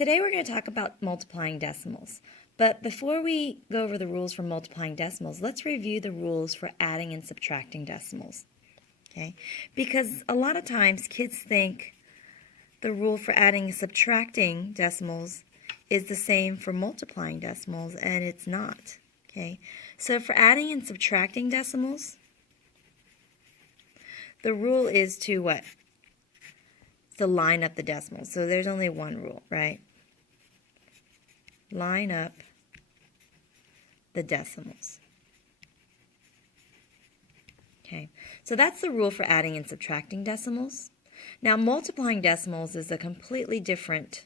Today we're going to talk about multiplying decimals. But before we go over the rules for multiplying decimals, let's review the rules for adding and subtracting decimals. Okay? Because a lot of times kids think the rule for adding and subtracting decimals is the same for multiplying decimals, and it's not. Okay? So for adding and subtracting decimals, the rule is to what? To line up the decimals. So there's only one rule, right? Line up the decimals. Okay, so that's the rule for adding and subtracting decimals. Now, multiplying decimals is a completely different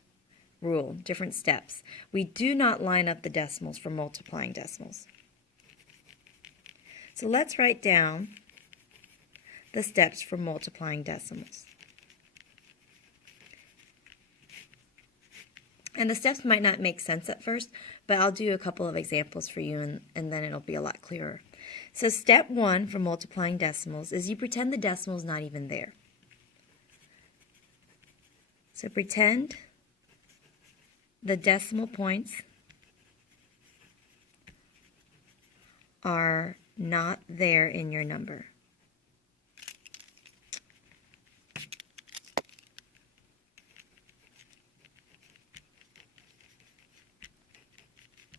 rule, different steps. We do not line up the decimals for multiplying decimals. So let's write down the steps for multiplying decimals. And the steps might not make sense at first, but I'll do a couple of examples for you and then it'll be a lot clearer. So step one for multiplying decimals is you pretend the decimal is not even there. So pretend the decimal points are not there in your number.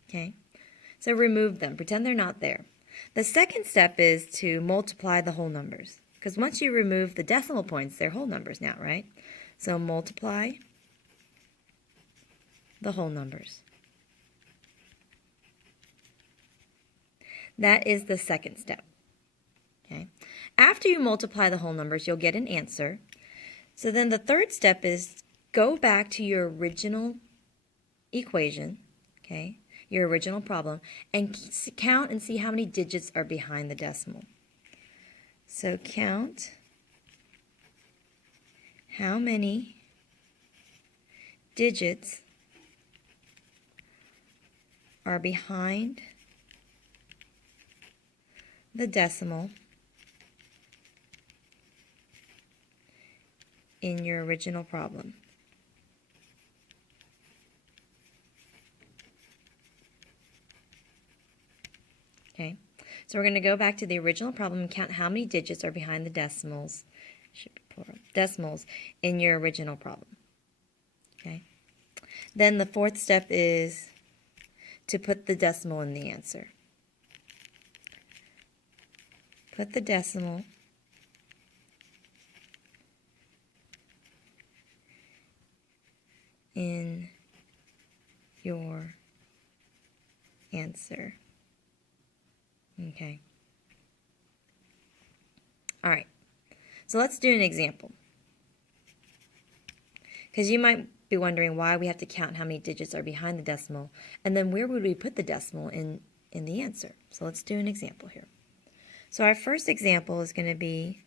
Okay, so remove them. Pretend they're not there. The second step is to multiply the whole numbers. Because once you remove the decimal points, they're whole numbers now, right? So multiply the whole numbers. That is the second step. Okay. After you multiply the whole numbers, you'll get an answer. So then the third step is go back to your original equation, okay? Your original problem, and count and see how many digits are behind the decimal. So count how many digits are behind the decimal in your original problem. Okay, so we're going to go back to the original problem and count how many digits are behind the decimals, should be plural, decimals in your original problem. Okay, then the fourth step is to put the decimal in the answer. Put the decimal in your answer. Okay. All right. So let's do an example. Because you might be wondering why we have to count how many digits are behind the decimal, and then where would we put the decimal in the answer? So let's do an example here. So our first example is going to be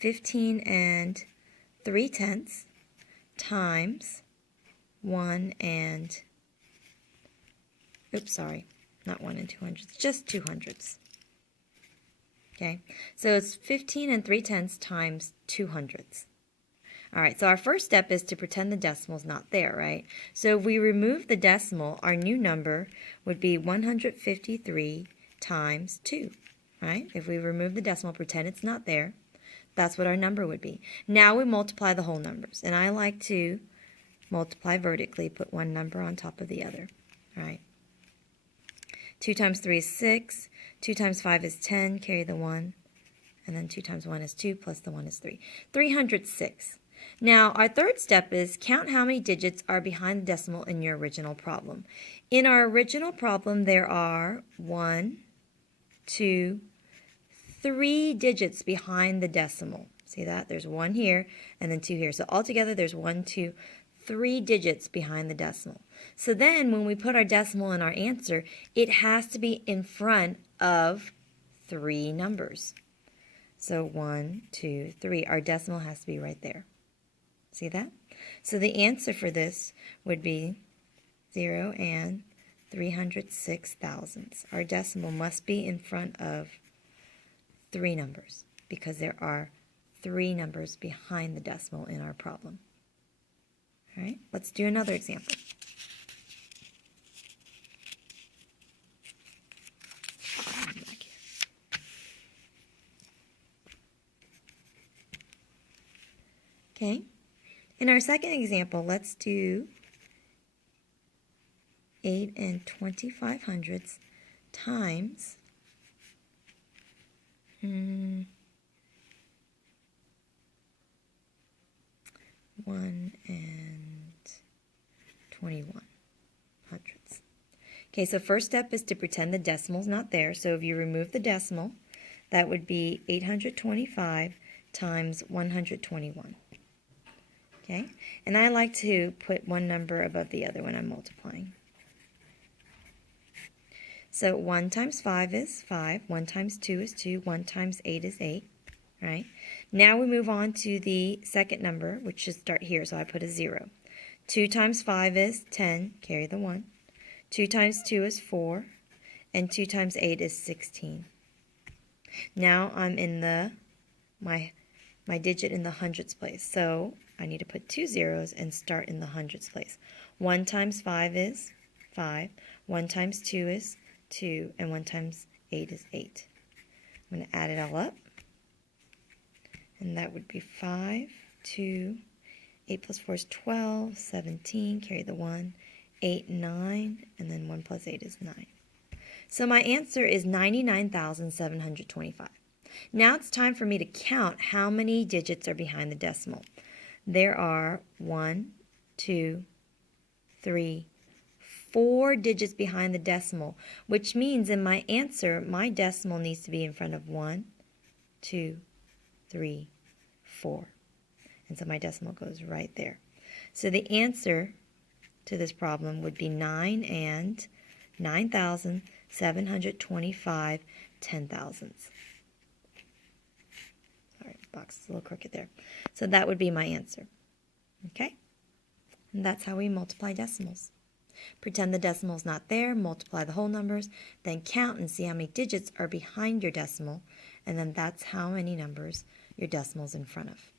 15 and 3/10 times 1 and, oops, sorry, not 1 and 200, just 200s. Okay, so it's 15 and 3/10 times 200s. All right, so our first step is to pretend the decimal's not there, right? So if we remove the decimal, our new number would be 153 times 2, right? If we remove the decimal, pretend it's not there, that's what our number would be. Now we multiply the whole numbers, and I like to multiply vertically, put one number on top of the other, all right? 2 times 3 is 6, 2 times 5 is 10, carry the 1, and then 2 times 1 is 2, plus the 1 is 3. 306. Now, our third step is count how many digits are behind the decimal in your original problem. In our original problem, there are 1, 2, 3 digits behind the decimal. See that? There's 1 here, and then 2 here. So altogether, there's 1, 2, 3 digits behind the decimal. So then when we put our decimal in our answer, it has to be in front of 3 numbers. So 1, 2, 3. Our decimal has to be right there. See that? So the answer for this would be 0 and 306 thousandths. Our decimal must be in front of 3 numbers because there are 3 numbers behind the decimal in our problem. All right, let's do another example. In our second example, let's do 8 25 times 1 21 hundredths. Okay, so first step is to pretend the decimal's not there. So if you remove the decimal, that would be 825 times 121. Okay, and I like to put one number above the other when I'm multiplying. So 1 times 5 is 5, 1 times 2 is 2, 1 times 8 is 8, right? Now we move on to the second number, which should start here, so I put a 0. 2 times 5 is 10, carry the 1. 2 times 2 is 4, and 2 times 8 is 16. Now I'm in my digit in the hundredths place, so I need to put 2 zeros and start in the hundredths place. 1 times 5 is 5, 1 times 2 is 2, and 1 times 8 is 8. I'm going to add it all up, and that would be 5, 2, 8 plus 4 is 12, 17, carry the 1, 8, 9, and then 1 plus 8 is 9. So my answer is 99,725. Now it's time for me to count how many digits are behind the decimal. There are 1, 2, 3, 4 digits behind the decimal, which means in my answer, my decimal needs to be in front of 1, 2, 3, 4. And so my decimal goes right there. So the answer to this problem would be 9 and 9,725 10,000ths. Sorry, the box is a little crooked there. So that would be my answer. Okay? And that's how we multiply decimals. Pretend the decimal's not there, multiply the whole numbers, then count and see how many digits are behind your decimal, and then that's how many numbers your decimal's in front of.